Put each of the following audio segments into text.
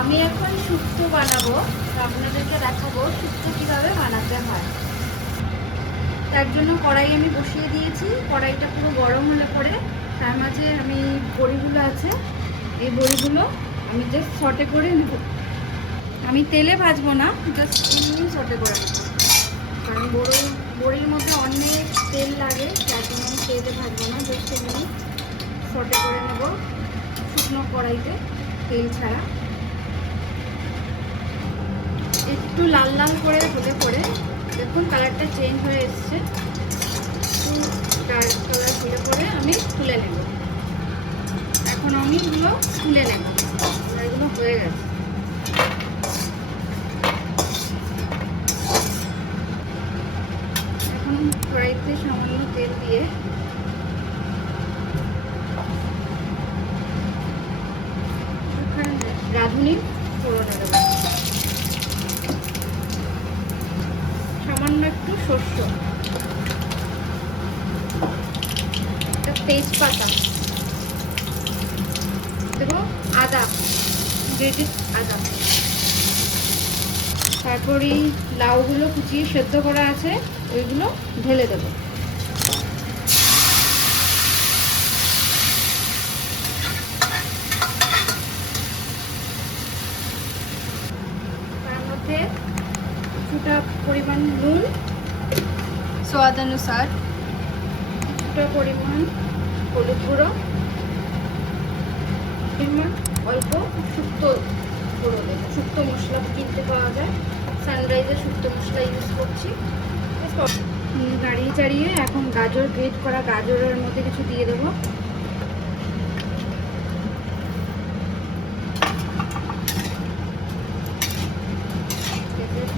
আমি এখন শুক্তো বানাবো, তো আপনাদেরকে দেখাবো শুক্তো কীভাবে বানাতে হয়। তার জন্য কড়াই আমি বসিয়ে দিয়েছি। কড়াইটা পুরো গরম হলে পরে তার মাঝে আমি বড়িগুলো আছে, এই বড়িগুলো আমি জাস্ট সটে করে নেব। আমি তেলে ভাজবো না, জাস্ট এমনি সটে করে নেব, কারণ বড়ির মধ্যে অনেক তেল লাগে, তার জন্য আমি তেলে ভাজবো না, জাস্ট এমনি সটে করে নেব শুকনো কড়াইতে, তেল ছাড়া। একটু লাল লাল করে হলে পরে দেখুন কালারটা চেঞ্জ হয়ে এসছে, একটু ডার্ক কালার হলে পরে আমি তুলে নেব। এখন আমি এগুলো তুলে নেব, এগুলো হয়ে গেছে। এখন কড়াইতে সামান্য তেল দিয়ে রাঁধুনি ফোড়নে দেবো, সামান্য একটু সর্ষে, একটা তেজপাতা দেবো, আদা, গ্রেটেড আদা, তারপরে লাউগুলো কুচিয়ে সেদ্ধ করা আছে ওইগুলো ঢেলে দেবো। তার মধ্যে কিছুটা পরিমাণ নুন, स्वाद अनुसार, কিছুটা পরিমাণ হলুদ গুঁড়ো, পরিমাণ অল্প শুক্তো গুঁড়ো দেবো। শুক্তো মশলা কিনতে পাওয়া যায়, সানরাইজের শুক্তো মশলা ইউজ করছি। নাড়িয়ে চাড়িয়ে এখন গাজর, গ্রেট করা গাজরের মধ্যে কিছু দিয়ে দেবো।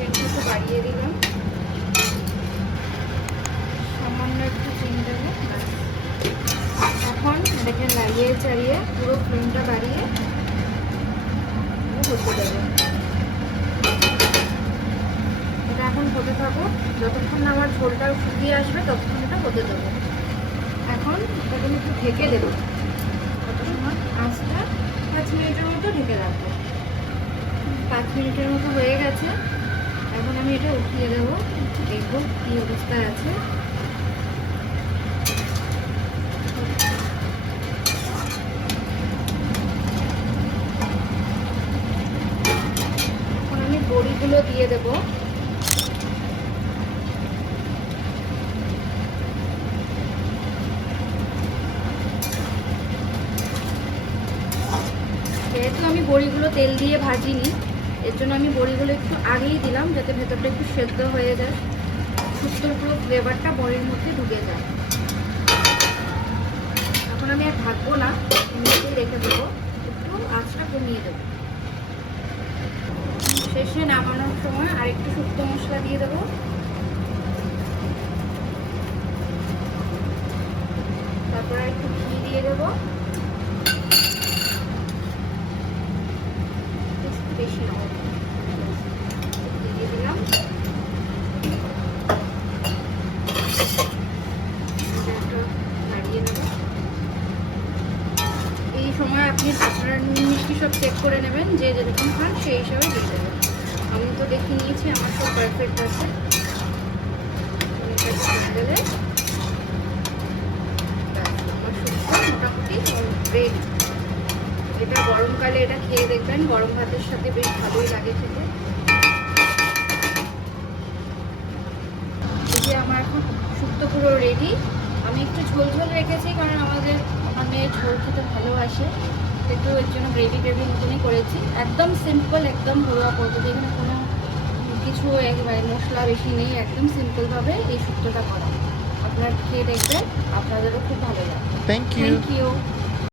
একটু বাড়িয়ে দিলাম, সামান্য একটু চিনি দেবো। এখন এটাকে নাড়িয়ে চাড়িয়ে পুরো ফ্লেমটা বাড়িয়ে হতে দেবো। এটা এখন হতে থাকো, যতক্ষণ না আমার ঝোলটা শুকিয়ে আসবে ততক্ষণ এটা হতে দেবো। এখন এটাকে একটু ঢেকে দেবো, কত সময়, আঁচটা 5 মিনিটের মতো ঢেকে রাখবো। 5 মিনিটের মতো হয়ে গেছে, এখন আমি এটা উঠিয়ে দেবো, দেখবো কী অবস্থায় আছে। এখন আমি বড়িগুলো দিয়ে দেবো। যেহেতু আমি বড়িগুলো তেল দিয়ে ভাজিনি, এর জন্য আমি বড়িগুলো একটু আগেই দিলাম, যাতে ভেতরটা একটু সেদ্ধ হয়ে যায়, শুক্তোর পুরো ফ্লেভারটা বড়ির মধ্যে ঢুকে যায়। এখন আমি আর ঢাকবো না, এমনিতেই রেখে দেবো, একটু আঁচটা কমিয়ে দেবো। শেষে নামানোর সময় আরেকটু শুক্তো মশলা দিয়ে দেবো, তারপর একটু ঘি দিয়ে দেবো, বেশি না দিয়ে দিলাম। নাড়িয়ে দেবো। এই সময় আপনি আপনারা নুন মিষ্টি সব চেক করে নেবেন, যে যেরকম খান সেই হিসাবে দিয়ে দেবেন। আমি তো দেখে নিয়েছি, আমার সব পারফেক্ট আছে। দিলে আমার শুক্তো মোটামুটি রেডি। এটা গরমকালে এটা খেয়ে দেখবেন, গরম ভাতের সাথে বেশ ভালোই লাগে খেতে। এই যে আমার এখন শুক্তো পুরো রেডি। আমি একটু ঝোল ঝোল রেখেছি, কারণ আমার মেয়ে ঝোল খেতে ভালোবাসে, একটু এর জন্য গ্রেভি মতনই করেছি। একদম সিম্পল, একদম ঘরোয়া পদ্ধতি, এখানে কোনো কিছু একেবারে মশলা বেশি নেই, একদম সিম্পলভাবে এই শুক্তোটা করা। আপনারা খেয়ে দেখবেন, আপনাদেরও খুব ভালো লাগবে। Thank you. Thank you.